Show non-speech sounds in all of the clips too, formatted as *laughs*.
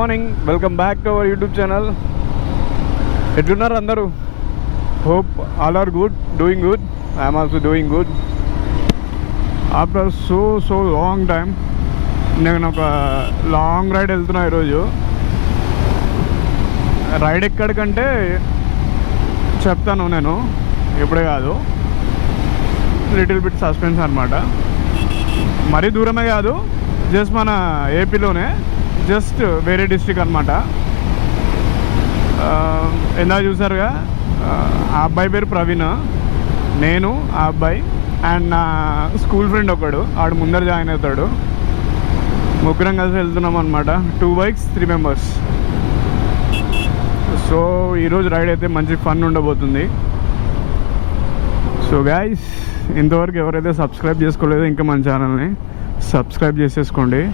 Morning welcome back to our YouTube channel ఎట్లున్నారు అందరూ? Hope all are good doing good I'm also doing good after so so long time నేను ఒక long ride వెళ్తున్నా ఈరోజు. Ride ఎక్కడికంటే చెప్తాను నేను ఇప్పుడే కాదు. లిటిల్ బిట్ సస్పెన్స్ అనమాట మరీ దూరమే కాదు జస్ట్ మన ఏపీలోనే జస్ట్ వేరే డిస్టిక్ అనమాట ఎలా చూసారుగా? ఆ, ఆ అబ్బాయి పేరు ప్రవీణ్. నేను ఆ అబ్బాయి అండ్ నా స్కూల్ ఫ్రెండ్ ఒకడు ఆడు ముందర జాయిన్ అవుతాడు. ముగ్గురం కలిసి వెళ్తున్నాం అనమాట two bikes three members. So ఈరోజు రైడ్ అయితే మంచి ఫన్ ఉండబోతుంది. సో గాయస్ ఇంతవరకు ఎవరైతే సబ్స్క్రైబ్ చేసుకోలేదో ఇంకా మన ఛానల్ని సబ్స్క్రైబ్ చేసేసుకోండి.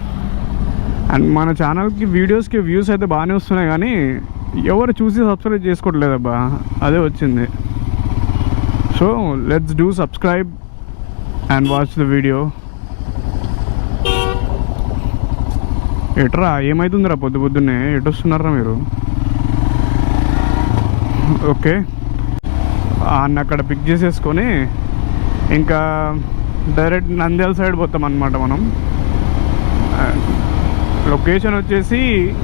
అండ్ మన ఛానల్కి వీడియోస్కి వ్యూస్ అయితే బాగానే వస్తున్నాయి కానీ ఎవరు చూసి సబ్స్క్రైబ్ చేసుకోవట్లేదబ్బా. అదే వచ్చింది. So let's do subscribe and watch the video ఎట్రా ఏమవుతుందిరా పొద్దు పొద్దున్నే? ఎటు వస్తున్నారా మీరు? ఓకే. అన్న అక్కడ పిక్ చేసేసుకొని ఇంకా డైరెక్ట్ నంద్యాల సైడ్ పోతాం అనమాట మనం. లొకేషన్ వచ్చేసి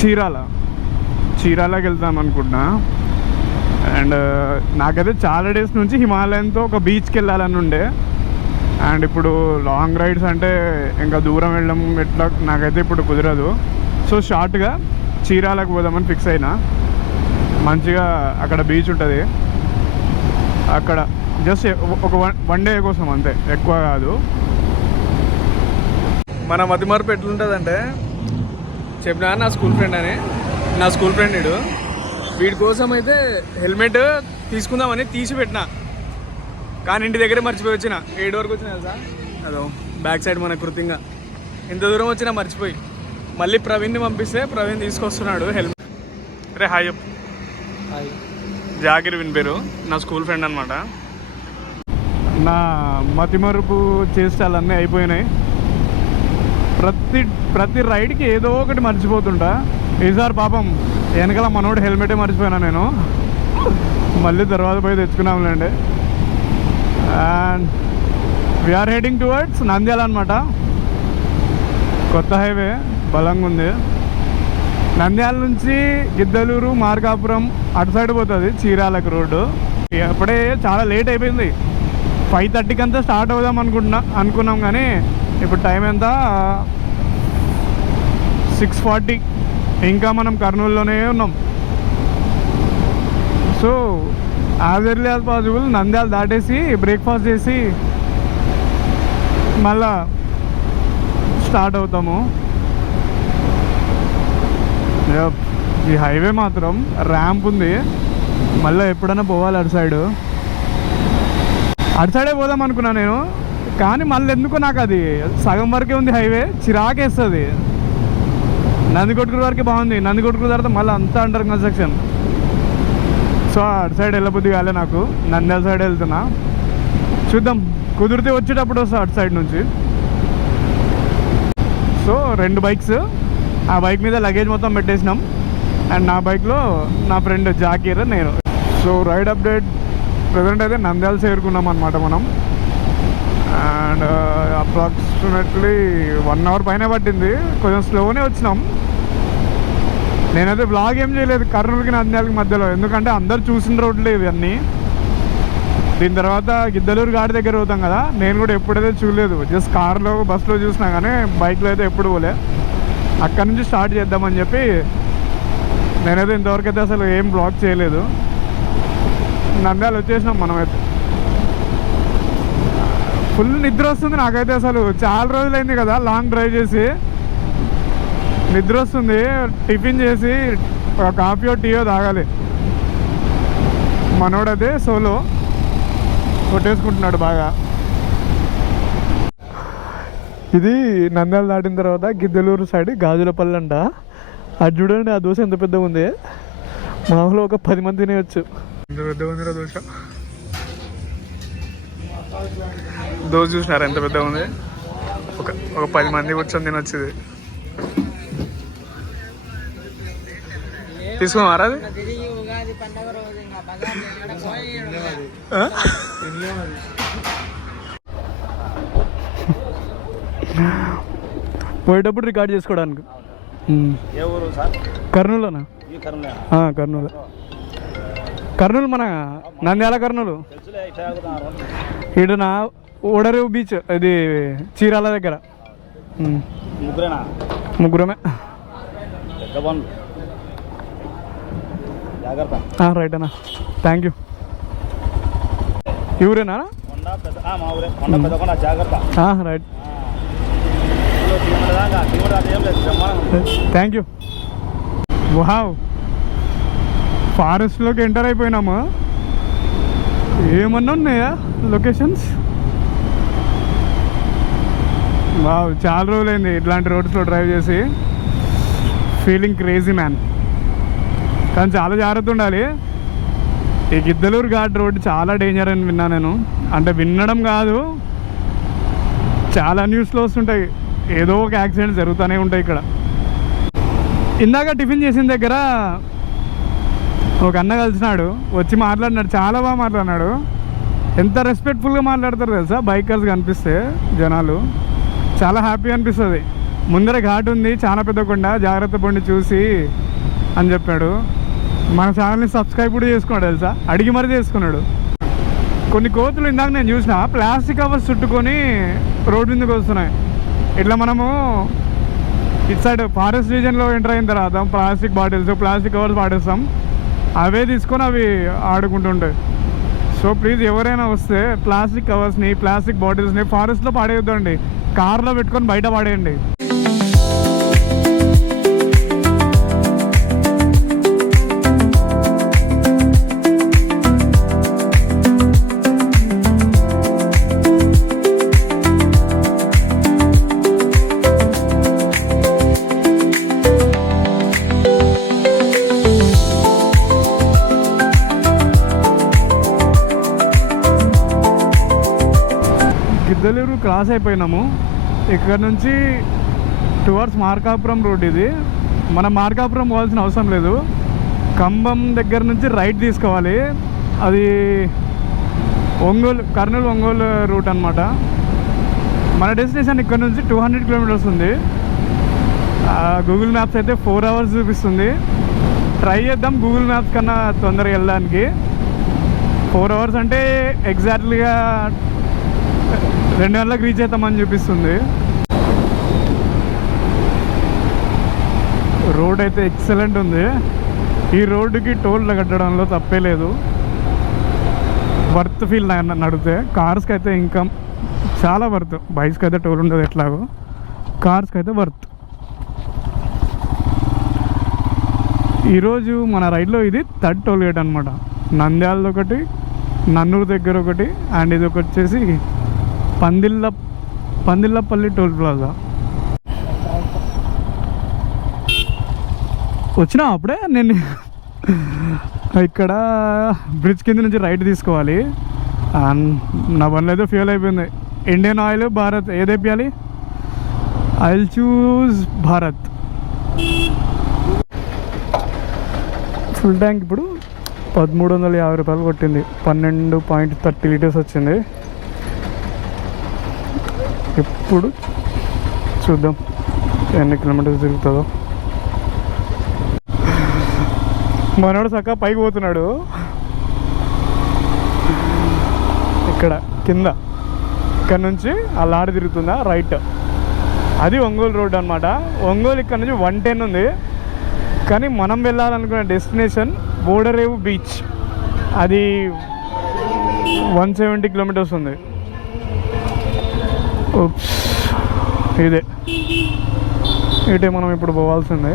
చీరాల. చీరాలకి వెళ్తాం అనుకుంటున్నా. అండ్ నాకైతే చాలా డేస్ నుంచి హిమాలయంతో ఒక బీచ్కి వెళ్ళాలని ఉండే. అండ్ ఇప్పుడు లాంగ్ రైడ్స్ అంటే ఇంకా దూరం వెళ్ళడం ఎట్లా నాకైతే ఇప్పుడు కుదరదు. సో షార్ట్గా చీరాలకు పోదామని ఫిక్స్ అయినా. మంచిగా అక్కడ బీచ్ ఉంటుంది. అక్కడ జస్ట్ ఒక వన్ వన్ డే కోసం అంతే. ఎక్కువ కాదు. మన మతిమరుపు ఎట్లుంటుందంటే చెప్పినా నా స్కూల్ ఫ్రెండ్ అని నా స్కూల్ ఫ్రెండ్ వీడు. వీడి కోసం అయితే హెల్మెట్ తీసుకుందామని తీసి పెట్టిన. కానీ ఇంటి దగ్గరే మర్చిపోయి వచ్చిన. ఏడు వరకు వచ్చిన తెలుసా? అదో బ్యాక్ సైడ్ మన కృతంగా. ఇంత దూరం వచ్చినా మర్చిపోయి. మళ్ళీ ప్రవీణ్ని పంపిస్తే ప్రవీణ్ తీసుకొస్తున్నాడు హెల్మెట్. రే హాయ్ చెప్పు. జాగిర్ విన్ పేరు. నా స్కూల్ ఫ్రెండ్ అనమాట నా మతిమరుపు చేష్టాలన్నీ అయిపోయినాయి. ప్రతి ప్రతి రైడ్కి ఏదో ఒకటి మర్చిపోతుంటా. ఈసారి పాపం వెనకాల మనోడు హెల్మెటే మర్చిపోయినా నేను. మళ్ళీ తర్వాత పోయి తెచ్చుకున్నాంలేండి. And we are heading towards Nandyal అనమాట కొత్త హైవే బలంగా ఉంది. నంద్యాల నుంచి గిద్దలూరు మార్కాపురం అటు సైడ్ పోతుంది చీరాలకు రోడ్డు. అప్పుడే చాలా లేట్ అయిపోయింది. ఫైవ్ థర్టీకి అంతా స్టార్ట్ అవుదాం అనుకుంటున్నా అనుకున్నాం కానీ ఇప్పుడు టైం ఎంత? Six forty. ఇంకా మనం కర్నూలులోనే ఉన్నాం. So as early as possible Nandyal దాటేసి బ్రేక్ఫాస్ట్ చేసి మళ్ళా స్టార్ట్ అవుతాము. ఈ హైవే మాత్రం ర్యాంప్ ఉంది. మళ్ళీ ఎప్పుడైనా పోవాలి అటు సైడు అటు సైడే పోదాం అనుకున్నా నేను. కానీ మళ్ళీ ఎందుకో నాకు అది సగం వరకే ఉంది హైవే చిరాకేస్తుంది. నందికొట్టుకుల వరకు బాగుంది. నందికొట్టుకుల తర్వాత మళ్ళీ అంతా అండర్ కన్స్ట్రక్షన్. సో అటు సైడ్ వెళ్ళబుద్ది కాలే నాకు. నంద్యాల సైడ్ వెళ్తున్నా. చూద్దాం. కుదిరితే వచ్చేటప్పుడు వస్తా అటు సైడ్ నుంచి. సో రెండు బైక్స్. ఆ బైక్ మీద లగేజ్ మొత్తం పెట్టేసినాం. అండ్ నా బైక్లో నా ఫ్రెండ్ జాకీర్ నేను. సో రైడ్ అప్డేట్ ప్రజెంట్ అయితే నంద్యాల చేరుకున్నాం అనమాట మనం. అండ్ అప్రాక్సిమేట్లీ వన్ అవర్ పైన పట్టింది. కొంచెం స్లోనే వచ్చినాం. నేనైతే బ్లాగ్ ఏం చేయలేదు. కర్నూలుకి నంద్యాలకి మధ్యలో. ఎందుకంటే అందరు చూసిన రోడ్లే ఇవన్నీ. దీని తర్వాత గిద్దలూరు గాడి దగ్గర పోతాం కదా. నేను కూడా ఎప్పుడైతే చూడలేదు. జస్ట్ కార్లో బస్సులో చూసినా కానీ బైక్లో అయితే ఎప్పుడు పోలే. అక్కడి నుంచి స్టార్ట్ చేద్దామని చెప్పి నేనైతే ఇంతవరకు అయితే అసలు ఏం బ్లాక్ చేయలేదు. నంద్యాలు వచ్చేసినాం మనమైతే. ఫుల్ నిద్ర వస్తుంది నాకైతే అసలు. చాలా రోజులైంది కదా లాంగ్ డ్రైవ్ చేసి. నిద్ర వస్తుంది. టిఫిన్ చేసి ఒక కాఫీయో టీయో తాగాలి. మనోడైతే సోలో కొట్టేసుకుంటున్నాడు బాగా. ఇది నంద్యాల దాటిన తర్వాత గిద్దలూరు సైడ్ గాజులపల్లి అంట. అది చూడండి ఆ దోశ ఎంత పెద్దగా ఉంది. మామూలు ఒక పది మంది తినేయచ్చు. ఎంత పెద్దగా ఉందిరా దోశ. దోశ చూసినారా? ఎంత పెద్దగా ఉంది? ఒక ఒక పది మంది కూర్చొని తినొచ్చు ఇది. ఆ? పోయేటప్పుడు రికార్డ్ చేసుకోవడానికి. కర్నూలునా? ఈ కర్నూలు. ఆ, కర్నూలు. కర్నూలు మన నంద్యాల కర్నూలు. తెలుసులే ఇట్లా ఆగుతున్నారు. ఈడ నా ఓడరేవు బీచ్ ఇది చీరాల దగ్గర. ముగ్గురమే. జాగ్రత్త. రైట్ అన్న. థ్యాంక్ యూ ఆ, రైట్. థ్యాంక్ యూ వావ్ ఫారెస్ట్లోకి ఎంటర్ అయిపోయినాము? ఏమన్నా ఉన్నాయా లొకేషన్స్ వావ్ చాలా రోజులైంది ఇట్లాంటి రోడ్స్లో డ్రైవ్ చేసి. ఫీలింగ్ క్రేజీ మ్యాన్ కానీ చాలా జాగ్రత్త ఉండాలి. ఈ గిద్దలూరు ఘాట్ రోడ్ చాలా డేంజర్ అని విన్నా నేను. అంటే వినడం కాదు. చాలా న్యూస్లో వస్తుంటాయి. ఏదో ఒక యాక్సిడెంట్ జరుగుతూనే ఉంటాయి ఇక్కడ. ఇందాక టిఫిన్ చేసిన దగ్గర ఒక అన్న కలిసినాడు. వచ్చి మాట్లాడినాడు. చాలా బాగా మాట్లాడినాడు. ఎంత రెస్పెక్ట్ఫుల్గా మాట్లాడతారు తెలుసా? బైకర్స్ కనిపిస్తే జనాలు. చాలా హ్యాపీ అనిపిస్తుంది. ముందర ఘాట్ ఉంది. చాలా పెద్ద కొండ. జాగ్రత్త పండి చూసి అని చెప్పాడు. మన ఛానల్ని సబ్స్క్రైబ్ కూడా చేసుకున్నాడు తెలుసా? అడిగి మరీ చేసుకున్నాడు. కొన్ని కోతులు ఇందాక నేను చూసిన ప్లాస్టిక్ కవర్స్ చుట్టుకొని రోడ్డు మీదకి వస్తున్నాయి. ఇట్లా మనము ఇటు సైడ్ ఫారెస్ట్ రీజన్లో ఎంటర్ అయిన తర్వాత ప్లాస్టిక్ బాటిల్స్ ప్లాస్టిక్ కవర్స్ పాడేస్తాం అవే తీసుకొని అవి ఆడుకుంటుంటాయి సో ప్లీజ్ ఎవరైనా వస్తే ప్లాస్టిక్ కవర్స్ని ప్లాస్టిక్ బాటిల్స్ని ఫారెస్ట్లో పాడేయొద్దండి. కార్లో పెట్టుకొని బయట పాడేయండి. క్రాస్ అయిపోయినాము. ఇక్కడ నుంచి టువర్డ్స్ మార్కాపురం రోడ్ ఇది. మనం మార్కాపురం పోవాల్సిన అవసరం లేదు. కంబం దగ్గర నుంచి రైట్ తీసుకోవాలి. అది ఒంగోలు కర్నూలు ఒంగోలు రూట్ అనమాట మన డెస్టినేషన్ ఇక్కడ నుంచి టూ హండ్రెడ్ కిలోమీటర్స్ ఉంది. గూగుల్ మ్యాప్స్ అయితే ఫోర్ అవర్స్ చూపిస్తుంది. ట్రై చేద్దాం గూగుల్ మ్యాప్స్ కన్నా తొందరగా వెళ్ళడానికి. ఫోర్ అవర్స్ అంటే ఎగ్జాక్ట్లీగా రెండు గంటలకు రీచ్ అవుతామని చూపిస్తుంది. రోడ్ అయితే ఎక్సలెంట్ ఉంది. ఈ రోడ్డుకి టోల్ కట్టడంలో తప్పే లేదు. Worth feel నడితే. కార్స్కి అయితే ఇంకా చాలా వర్త్ బైక్స్కి అయితే టోల్ ఉండదు ఎట్లాగో. కార్స్కి అయితే వర్త్ ఈరోజు మన రైడ్లో ఇది థర్డ్ టోల్ గేట్ అనమాట నంద్యాలది ఒకటి నన్నూరు దగ్గర ఒకటి అండ్ ఇది ఒకటి వచ్చేసి పందిళ్ళ పందిళ్ళపల్లి టోల్ ప్లాజా? వచ్చినా అప్పుడే? నేను ఇక్కడ బ్రిడ్జ్ కింద నుంచి రైట్ తీసుకోవాలి. అండ్ నా బండ్లు అయితే ఫ్యూల్ అయిపోయింది. ఇండియన్ ఆయిల్ భారత్ ఏది వేయాలి I choose Bharat. Full tank ఇప్పుడు పదమూడు వందల యాభై రూపాయలు కొట్టింది. పన్నెండు పాయింట్ థర్టీ లీటర్స్ వచ్చింది. ఇప్పుడు చూద్దాం ఎన్ని కిలోమీటర్స్ తిరుగుతుందో. మనోడు సక్క పైకి పోతున్నాడు. ఇక్కడ కింద. ఇక్కడ నుంచి ఆ లారీ తిరుగుతుందా? రైట్. అది ఒంగోలు రోడ్ అనమాట ఒంగోలు ఇక్కడ నుంచి వన్ టెన్ ఉంది. కానీ మనం వెళ్ళాలనుకున్న డెస్టినేషన్ బోడరేవు బీచ్. అది వన్ సెవెంటీ కిలోమీటర్స్ ఉంది. ఇదే. ఇటే మనం ఇప్పుడు పోవాల్సిందే.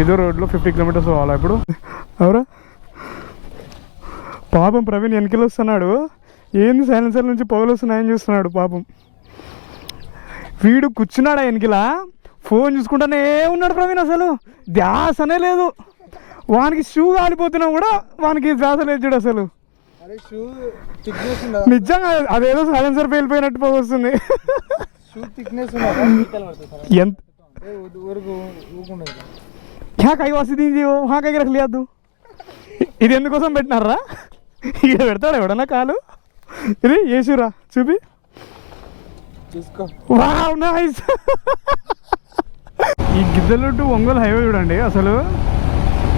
ఇదే రోడ్లో ఫిఫ్టీ కిలోమీటర్స్ పోవాలా ఇప్పుడు? ఎవరా పాపం ప్రవీణ్ వెనకలు వస్తున్నాడు ఏంది సైలెన్సర్ నుంచి పొగలు వస్తున్నాయని చూస్తున్నాడు పాపం. వీడు కూర్చున్నాడా వెనకలా? ఫోన్ చూసుకుంటానే ఉన్నాడు ప్రవీణ్ అసలు. ధ్యాసనే లేదు. వానికి షూ కాలిపోతున్నా కూడా వానికి ధ్యాస లేదు చూడు అసలు. నిజంగా అదేదో సైలెన్సర్ పేలిపోయినట్టు పోస్తుంది ఎంత? హ్యాక్ అయ్యి వస్తుంది ఇది హ్యాక్ అయ్యి లేదు ఇది ఎందుకోసం పెట్టినారా ఇక్కడ పెడతాడు ఎవడన్నా కాలు? ఇది ఏసురా చూపి. చూసుకో. నైస్ ఈ గిద్దలు టు ఒంగోలు హైవే చూడండి. అసలు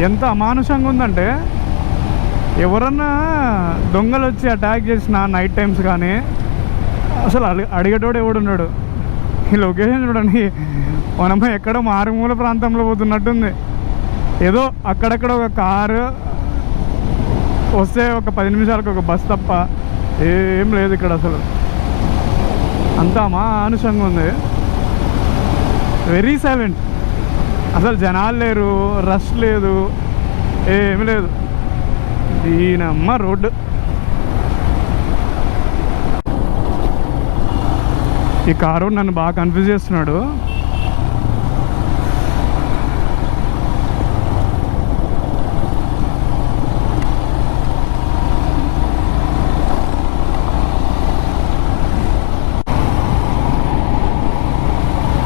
ఎంత అమానుషంగా ఉందంటే ఎవరన్నా దొంగలు వచ్చి అటాక్ చేసిన నైట్ టైమ్స్ కానీ అసలు అడి అడిగేటోడు ఎవడున్నాడు? ఈ లొకేషన్ చూడండి. మనము ఎక్కడో మారుమూల ప్రాంతంలో పోతున్నట్టుంది. ఏదో అక్కడక్కడ ఒక కారు వస్తే ఒక పది నిమిషాలకు ఒక బస్ తప్ప ఏం లేదు ఇక్కడ అసలు. అంతా మానుషంగా ఉంది. Very silent. అసలు జనాలు లేరు రష్ లేదు ఏమి లేదు. దీనమ్మ రోడ్డు. ఈ కారు నన్ను బాగా కన్ఫ్యూజ్ చేస్తున్నాడు.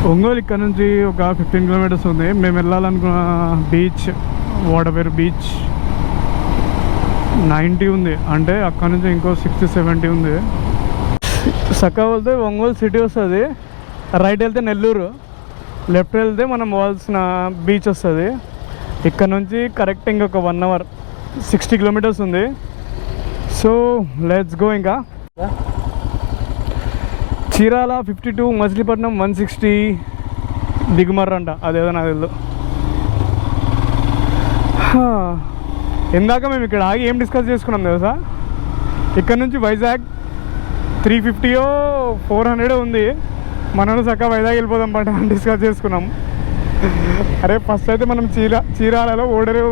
ఒంగోలు ఇక్కడ నుంచి ఒక ఫిఫ్టీన్ కిలోమీటర్స్ ఉంది. మేము వెళ్ళాలనుకున్న బీచ్ వాడపేరు బీచ్ నైంటీ ఉంది. అంటే అక్కడ నుంచి ఇంకో సిక్స్టీ సెవెంటీ ఉంది. సక్క వెళ్తే ఒంగోలు సిటీ వస్తుంది. రైట్ వెళ్తే నెల్లూరు. లెఫ్ట్ వెళ్తే మనం పోవాల్సిన బీచ్ వస్తుంది. ఇక్కడ నుంచి కరెక్ట్ ఇంకొక వన్ అవర్ సిక్స్టీ కిలోమీటర్స్ ఉంది. సో లెట్స్ గో ఇంకా. Chirala fifty two Machilipatnam one sixty దిగుమర్రంట. అదేదో నాకు తెలియదు ఇందాక మేము ఇక్కడ ఆగి ఏం డిస్కస్ చేసుకున్నాం తెలుసా? ఇక్కడ నుంచి వైజాగ్ త్రీ ఫిఫ్టీయో ఫోర్ హండ్రెడ్ ఉంది. మనం చక్క వైజాగ్ వెళ్ళిపోదాం పట్ట అని డిస్కస్ చేసుకున్నాం. అరే ఫస్ట్ అయితే మనం చీర చీరాలలో ఓడరే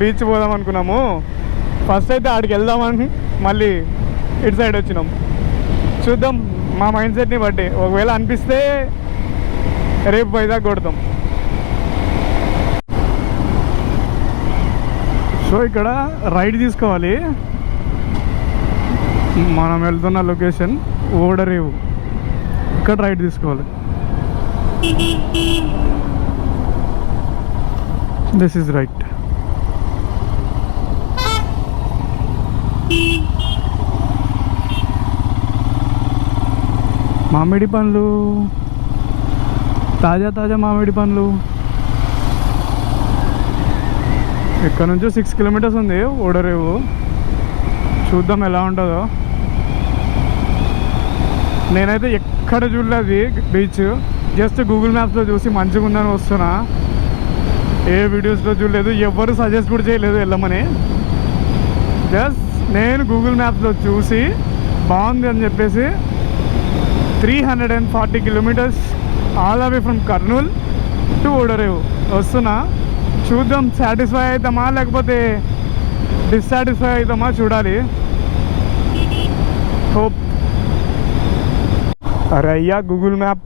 బీచ్ పోదాం అనుకున్నాము. ఫస్ట్ అయితే ఆడికి వెళ్దామని మళ్ళీ ఇటు సైడ్ వచ్చినాం. చూద్దాం. మా మైండ్ సెట్ని బట్టి. ఒకవేళ అనిపిస్తే రేపు వైజాగ్ కొడతాం. సో ఇక్కడ రైడ్ తీసుకోవాలి. మనం వెళ్తున్న లొకేషన్ ఓడరేవు. ఇక్కడ రైడ్ తీసుకోవాలి. దిస్ ఈజ్ రైట్ మామిడి పండ్లు. తాజా తాజా మామిడి పండ్లు. ఇక్కడ నుంచి సిక్స్ కిలోమీటర్స్ ఉంది ఓడరేవు. చూద్దాం ఎలా ఉంటుందో. నేనైతే ఎక్కడ చూడలేదు బీచ్ జస్ట్ గూగుల్ మ్యాప్స్లో చూసి మంచిగా ఉందని వస్తున్నా. ఏ వీడియోస్లో చూడలేదు ఎవరు సజెస్ట్ కూడా చేయలేదు వెళ్ళమని. జస్ట్ నేను గూగుల్ మ్యాప్స్లో చూసి బాగుంది అని చెప్పేసి three hundred and forty kilometres all away from Kurnool to ఓడరేవు వస్తున్నా చూద్దాం సాటిస్ఫై అవుతామా లేకపోతే డిస్సాటిస్ఫై అవుతామా చూడాలి. హోప్ అరే అయ్యా గూగుల్ మ్యాప్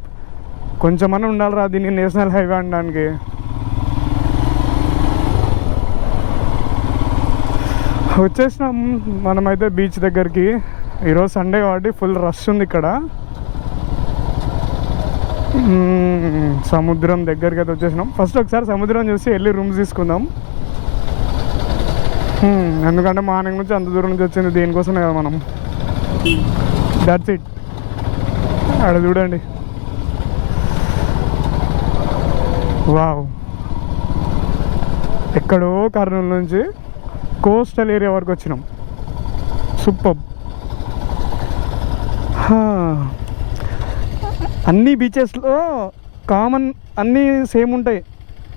కొంచెమన్నా ఉండాలిరా దీన్ని నేషనల్ హైవే అనడానికి. వచ్చేసినాం మనమైతే బీచ్ దగ్గరికి. ఈరోజు సండే కాబట్టి ఫుల్ రష్ ఉంది ఇక్కడ. సముద్రం దగ్గరికి అయితే వచ్చేసినాం. ఫస్ట్ ఒకసారి సముద్రం చూసి వెళ్ళి రూమ్స్ తీసుకుందాం. ఎందుకంటే మార్నింగ్ నుంచి అంత దూరం నుంచి వచ్చింది దేనికోసమే కదా మనం. దట్స్ ఇట్ ఆడ చూడండి. వావ్ ఎక్కడో కర్నూలు నుంచి కోస్టల్ ఏరియా వరకు వచ్చినాం. సూపర్ అన్ని బీచెస్లో కామన్ అన్నీ సేమ్ ఉంటాయి.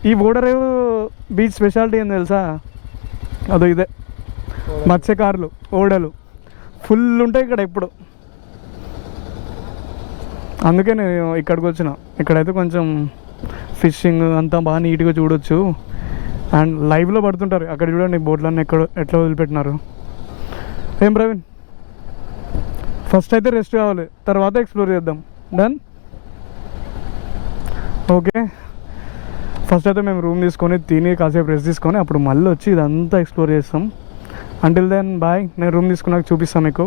ఈ ఓడరేవు బీచ్ స్పెషాలిటీ ఏం తెలుసా? అదో ఇదే. మత్స్యకారులు ఓడలు. ఫుల్ ఉంటాయి ఇక్కడ ఎప్పుడు అందుకే నేను ఇక్కడికి వచ్చిన. ఇక్కడైతే కొంచెం ఫిషింగ్ అంతా బాగా నీట్గా చూడొచ్చు. అండ్ లైవ్లో పడుతుంటారు. అక్కడ చూడండి బోట్లన్నీ ఎక్కడ ఎట్లా వదిలిపెట్టినారు. ఏం ప్రవీణ్? ఫస్ట్ అయితే రెస్ట్ కావాలి. తర్వాత ఎక్స్ప్లోర్ చేద్దాం. Done okay. ఫస్ట్ అయితే మేము రూమ్ తీసుకొని తిని కాసేపు రెస్ట్ తీసుకొని అప్పుడు మళ్ళీ వచ్చి ఇదంతా ఎక్స్ప్లోర్ చేస్తాం. అంటిల్ దెన్ బాయ్ నేను రూమ్ తీసుకున్నాక చూపిస్తాను మీకు.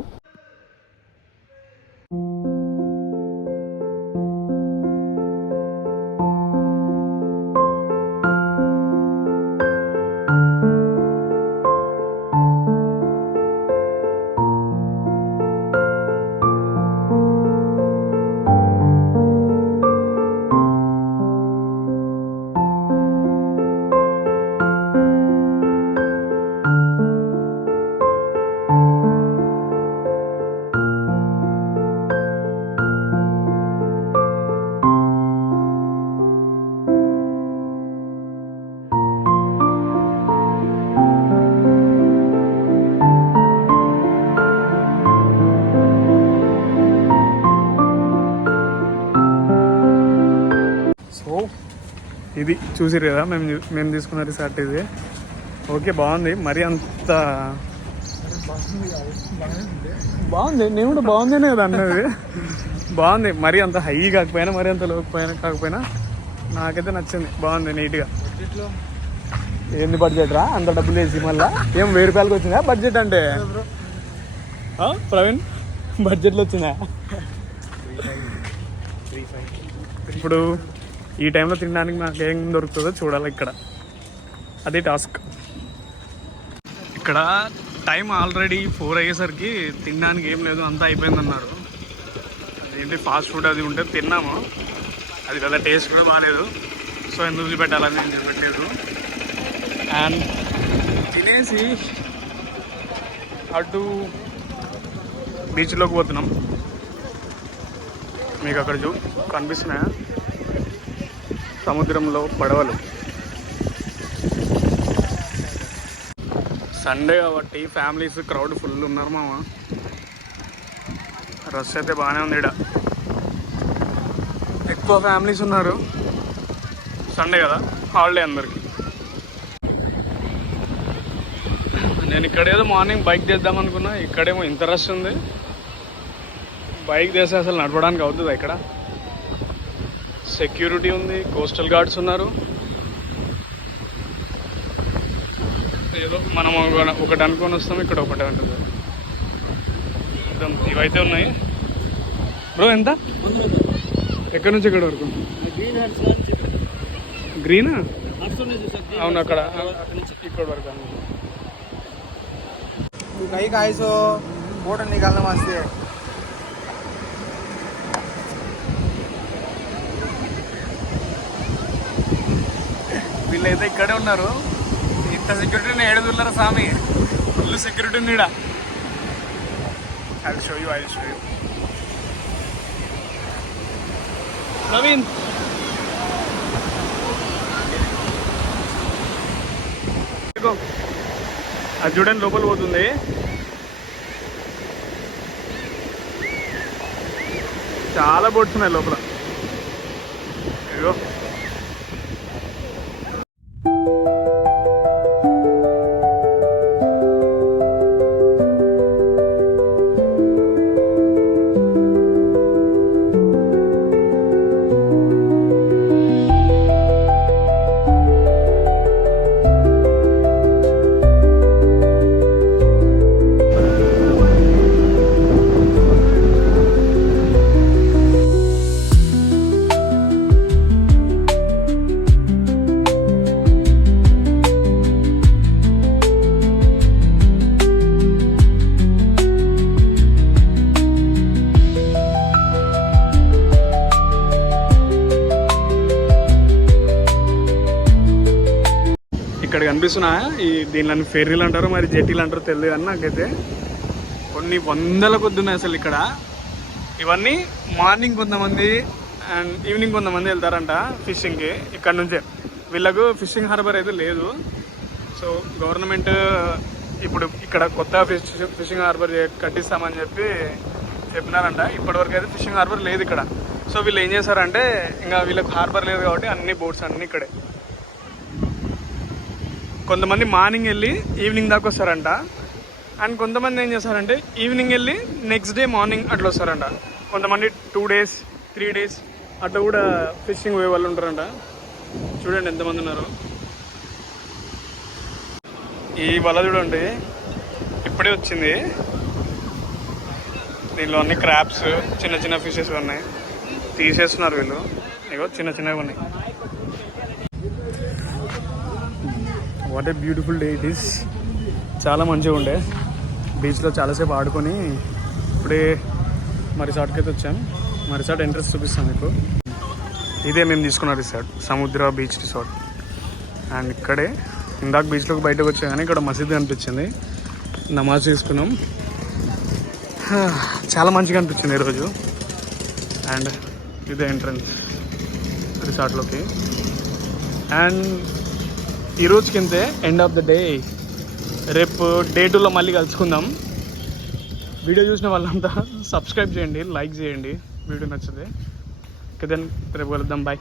ఇది చూసిరు కదా మేము మేము తీసుకున్న రిసార్ట్ ఇది. ఓకే బాగుంది. మరి అంత బాగుంది నేను కూడా బాగుందనే కదా అన్నది. బాగుంది మరి అంత హై కాకపోయినా మరి అంత లోకపోయినా కాకపోయినా నాకైతే నచ్చింది. బాగుంది నీట్గా ఏంది బడ్జెట్ రా? అంత డబ్బులు వేసి మళ్ళా? ఏం వెయ్యి రూపాయలకి వచ్చిందా? బడ్జెట్ అంటే? ప్రవీణ్ బడ్జెట్లో వచ్చిందా? ఇప్పుడు ఈ టైంలో తినడానికి నాకు ఏం దొరుకుతుందో చూడాలి ఇక్కడ. అది టాస్క్. ఇక్కడ టైం ఆల్రెడీ ఫోర్ అయ్యేసరికి తినడానికి ఏం లేదు అంతా అయిపోయింది అన్నారు అదేంటి ఫాస్ట్ ఫుడ్ అది ఉంటే తిన్నాము. అది పెద్ద టేస్ట్ కూడా బాగాలేదు సో ఎందుకు పెట్టాలని నేను పెట్టలేదు అండ్ తినేసి అటు బీచ్లోకి పోతున్నాం. మీకు అక్కడ చూ కనిపిస్తున్నాయా? సముద్రంలో పడవలు. సండే కాబట్టి ఫ్యామిలీస్ క్రౌడ్ ఫుల్ ఉన్నారు మామ. రష్ అయితే బాగానే ఉంది ఇక్కడ ఎక్కువ ఫ్యామిలీస్ ఉన్నారు. సండే కదా? హాలిడే అందరికి. నేను ఇక్కడేదో మార్నింగ్ బైక్ చేద్దాం అనుకున్నా. ఇక్కడేమో ఇంత రష్ ఉంది. బైక్ చేస్తే అసలు నడపడానికి అవుతుందా ఇక్కడ? సెక్యూరిటీ ఉంది కోస్టల్ గార్డ్స్ ఉన్నారు ఏదో మనం ఒక- ఒకటి అనుకొని వస్తాం ఇక్కడ ఒకటి ఉంటుంది చూద్దాం. ఇవైతే ఉన్నాయి బ్రో ఎంత ఎక్కడి నుంచి ఎక్కడి వరకు గ్రీన్ అవును అక్కడ ఇక్కడ వరకు అన్నమాట. तू काही काय सो बोट निघालणं वाजते వీళ్ళైతే ఇక్కడే ఉన్నారు. ఇంత సెక్యూరిటీని ఏడుదున్నారు స్వామి? ఫుల్ సెక్యూరిటీ ఉంది I show you I show you Naveen అది చూడండి లోపల పోతుంది. చాలా బోట్స్ ఉన్నాయి లోపల. ఇదిగో. కనిపిస్తున్నా? ఈ దీనిని ఫెర్రీలు అంటారు మరి జెట్టీలు అంటారు తెలియదు కానీ నాకైతే కొన్ని వందల కొద్ది ఉన్నాయి అసలు ఇక్కడ. ఇవన్నీ మార్నింగ్ కొంతమంది అండ్ ఈవినింగ్ కొంతమంది వెళ్తారంట ఫిషింగ్కి. ఇక్కడ నుంచే. వీళ్ళకు ఫిషింగ్ హార్బర్ అయితే లేదు. సో గవర్నమెంట్ ఇప్పుడు ఇక్కడ కొత్త ఫిష్ ఫిషింగ్ హార్బర్ కట్టిస్తామని చెప్పి చెప్పినారంట. ఇప్పటివరకు అయితే ఫిషింగ్ హార్బర్ లేదు ఇక్కడ. సో వీళ్ళు ఏం చేశారంటే ఇంకా వీళ్ళకి హార్బర్ లేదు కాబట్టి అన్ని బోట్స్ అన్నీ ఇక్కడే. కొంతమంది మార్నింగ్ వెళ్ళి ఈవినింగ్ దాకా వస్తారంట. అండ్ కొంతమంది ఏం చేస్తారంటే ఈవినింగ్ వెళ్ళి నెక్స్ట్ డే మార్నింగ్ అట్లా వస్తారంట. కొంతమంది టూ డేస్ త్రీ డేస్ అట్లా కూడా ఫిషింగ్ పోయే వాళ్ళు ఉంటారంట. చూడండి ఎంతమంది ఉన్నారు. ఈ వల చూడండి ఇప్పుడే వచ్చింది. దీనిలో అన్ని క్రాప్స్ చిన్న చిన్న ఫిషెస్ ఉన్నాయి. తీసేస్తున్నారు వీళ్ళు. ఇగో చిన్న చిన్నవి ఉన్నాయి. What a beautiful day it is చాలా మంచిగా ఉండే. బీచ్లో చాలాసేపు ఆడుకొని ఇప్పుడే మా రిసార్ట్కి అయితే వచ్చాం. మా రిసార్ట్ ఎంట్రెన్స్ చూపిస్తాం మీకు. ఇదే మేము తీసుకున్న రిసార్ట్ సముద్ర బీచ్ రిసార్ట్ అండ్ ఇక్కడే ఇందాక బీచ్లోకి బయటకు వచ్చాం కానీ ఇక్కడ మసీద్ కనిపించింది. నమాజ్ చేసుకున్నాం. *sighs* చాలా మంచిగా అనిపించింది ఈరోజు. అండ్ ఇదే ఎంట్రన్స్ రిసార్ట్లోకి అండ్ ఈ కిందే ఎండ్ ఆఫ్ ద డే రేపు డే టూలో మళ్ళీ కలుసుకుందాం. వీడియో చూసిన వాళ్ళంతా *laughs* సబ్స్క్రైబ్ చేయండి లైక్ చేయండి. వీడియో నచ్చితే. దెన్ రేపు కలుద్దాం బాయ్